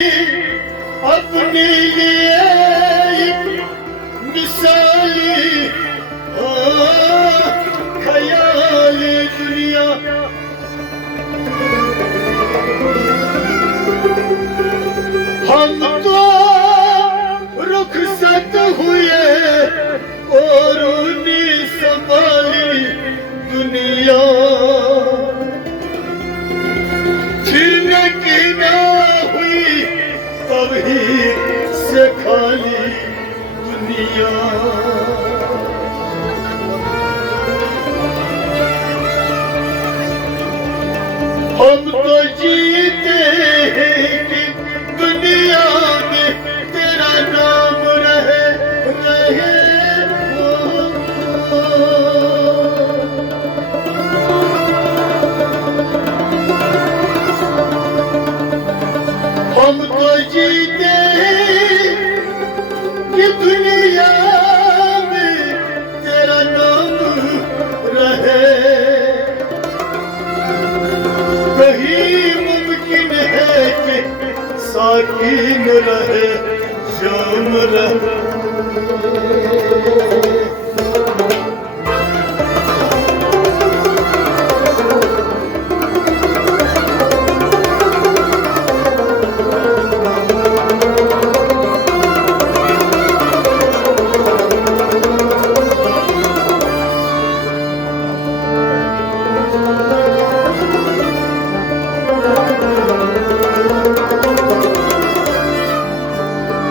अपने लिए मिसाली हो ख्याल दुनिया। हम तो रुखसत हुए और उन्हें संभाली दुनिया। फिरने की ना हुई तभी से खाली दुनिया। हम तो जीते हैं कि दुनिया में तेरा नाम रहे रहे। हम तो जीते हैं कि दुनिया में तेरा नाम रहे। कहीं मुमकिन है कि साकीन रहे शाम रहे।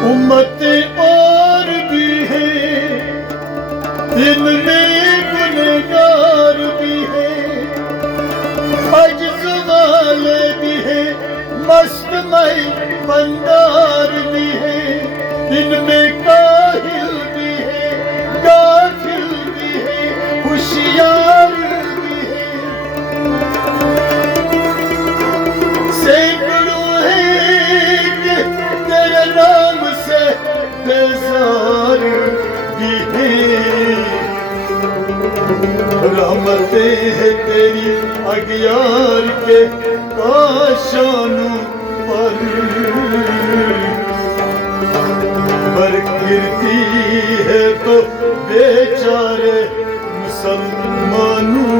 उम्मतें और भी हैं, इनमें गुनहगार भी हैं, अज्ज वाले भी हैं, मस्तमई बंदार भी हैं, इनमें काहिल भी हैं, गाफिल भी हैं, होशियार भी हैं। सैकड़ों हैं कि तेरे नाम से बेजार भी हैं। रहमतें हैं तेरी अगियार के काशानों पर गिरती है तो बेचारे मुसलमानों